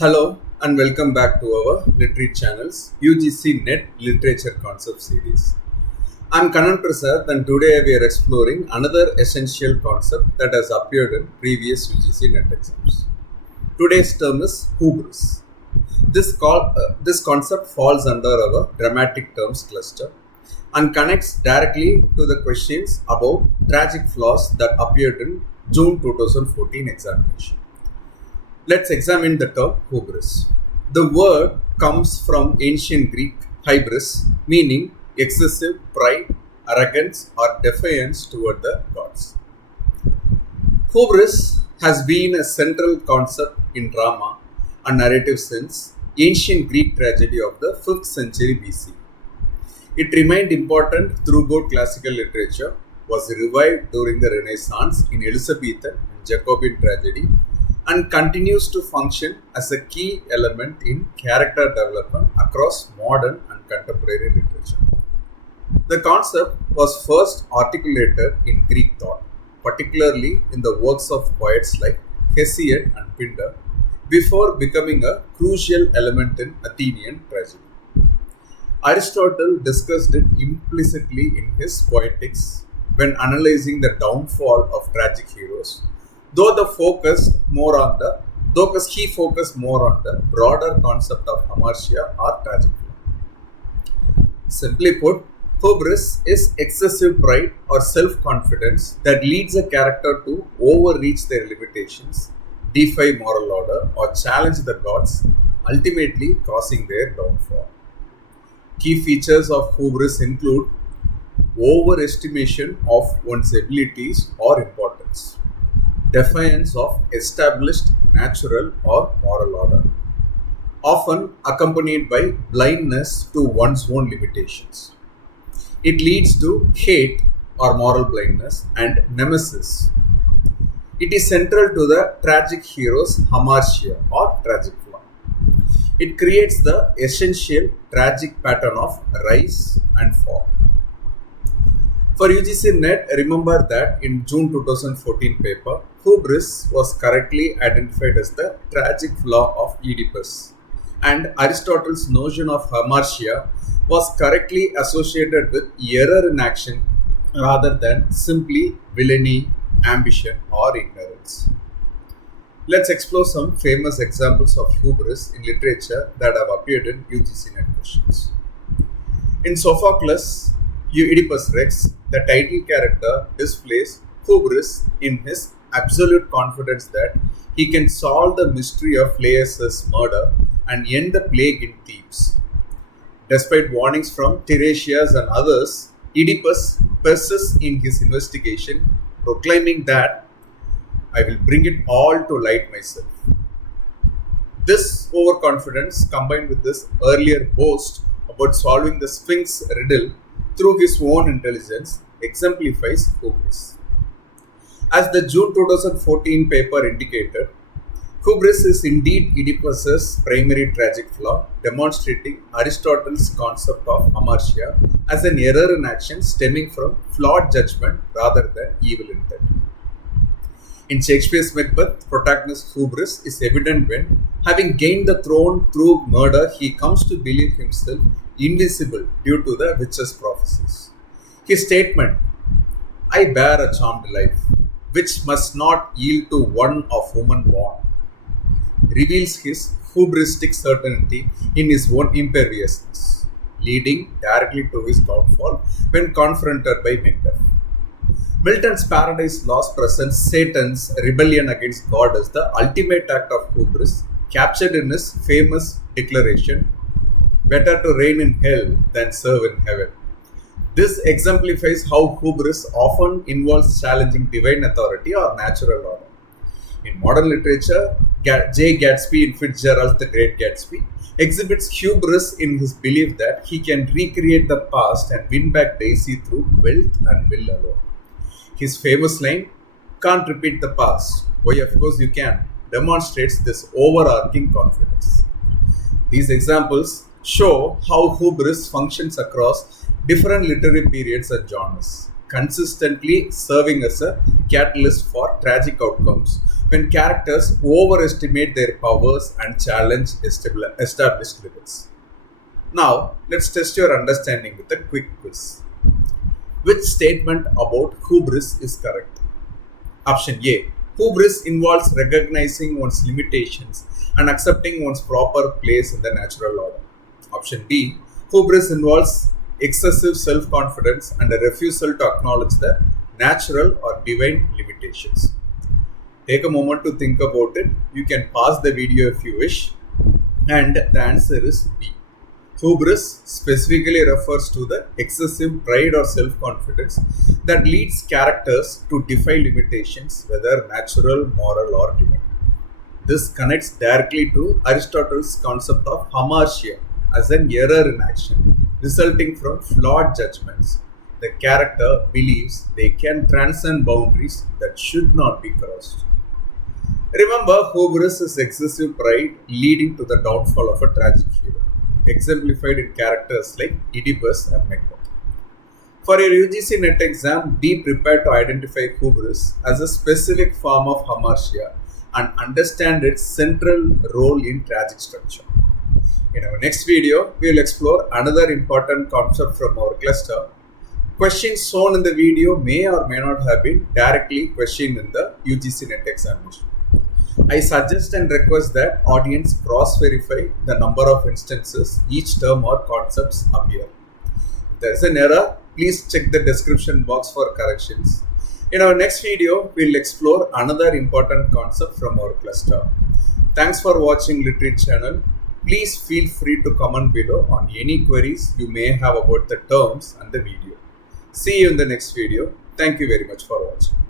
Hello and welcome back to our Literary Channel's UGC NET Literature Concept Series. I'm Kanan Prasad and today we are exploring another essential concept that has appeared in previous UGC NET exams. Today's term is Hubris. This concept falls under our dramatic terms cluster and connects directly to the questions about tragic flaws that appeared in June 2014 examination. Let's examine the term hubris. The word comes from ancient Greek hybris, meaning excessive pride, arrogance, or defiance toward the gods. Hubris has been a central concept in drama and narrative since ancient Greek tragedy of the 5th century BC. It remained important throughout classical literature, was revived during the Renaissance in Elizabethan and Jacobean tragedy, and continues to function as a key element in character development across modern and contemporary literature. The concept was first articulated in Greek thought, particularly in the works of poets like Hesiod and Pindar, before becoming a crucial element in Athenian tragedy. Aristotle discussed it implicitly in his Poetics when analyzing the downfall of tragic heroes, though he focused more on the broader concept of hamartia or tragic flaw. Simply put, hubris is excessive pride or self-confidence that leads a character to overreach their limitations, defy moral order, or challenge the gods, ultimately causing their downfall. Key features of hubris include overestimation of one's abilities or importance, defiance of established natural or moral order, often accompanied by blindness to one's own limitations. It leads to hate or moral blindness and nemesis. It is central to the tragic hero's hamartia or tragic flaw. It creates the essential tragic pattern of rise and fall. For UGC NET, remember that in June 2014 paper, hubris was correctly identified as the tragic flaw of Oedipus, and Aristotle's notion of hamartia was correctly associated with error in action rather than simply villainy, ambition, or ignorance. Let's explore some famous examples of hubris in literature that have appeared in UGC NET questions. In Sophocles' Oedipus Rex, the title character displays hubris in his absolute confidence that he can solve the mystery of Laius' murder and end the plague in Thebes. Despite warnings from Tiresias and others, Oedipus persists in his investigation, proclaiming that I will bring it all to light myself. This overconfidence, combined with his earlier boast about solving the Sphinx riddle through his own intelligence, exemplifies hubris. As the June 2014 paper indicated, hubris is indeed Oedipus's primary tragic flaw, demonstrating Aristotle's concept of hamartia as an error in action stemming from flawed judgment rather than evil intent. In Shakespeare's Macbeth, protagonist hubris is evident when, having gained the throne through murder, he comes to believe himself invisible due to the witch's prophecies. His statement, I bear a charmed life, which must not yield to one of woman born, reveals his hubristic certainty in his own imperviousness, leading directly to his downfall when confronted by Macbeth. Milton's Paradise Lost presents Satan's rebellion against God as the ultimate act of hubris, captured in his famous declaration, better to reign in hell than serve in heaven. This exemplifies how hubris often involves challenging divine authority or natural order. In modern literature, J. Gatsby in Fitzgerald's The Great Gatsby exhibits hubris in his belief that he can recreate the past and win back Daisy through wealth and will alone. His famous line, can't repeat the past. Why, of course you can, demonstrates this overarching confidence. These examples show how hubris functions across different literary periods and genres, consistently serving as a catalyst for tragic outcomes when characters overestimate their powers and challenge established limits. Now, let's test your understanding with a quick quiz. Which statement about hubris is correct? Option A. Hubris involves recognizing one's limitations and accepting one's proper place in the natural order. Option B. Hubris involves excessive self-confidence and a refusal to acknowledge the natural or divine limitations. Take a moment to think about it. You can pause the video if you wish. And the answer is B. Hubris specifically refers to the excessive pride or self-confidence that leads characters to defy limitations, whether natural, moral, or divine. This connects directly to Aristotle's concept of hamartia as an error in action, resulting from flawed judgments. The character believes they can transcend boundaries that should not be crossed. Remember, hubris is excessive pride leading to the downfall of a tragic hero, exemplified in characters like Oedipus and Macbeth. For your UGC NET exam, be prepared to identify hubris as a specific form of hamartia and understand its central role in tragic structure. In our next video, we will explore another important concept from our cluster. Questions shown in the video may or may not have been directly questioned in the UGC NET examination. I suggest and request that audience cross-verify the number of instances each term or concepts appear. If there is an error, please check the description box for corrections. In our next video, we will explore another important concept from our cluster. Thanks for watching Literate channel. Please feel free to comment below on any queries you may have about the terms and the video. See you in the next video. Thank you very much for watching.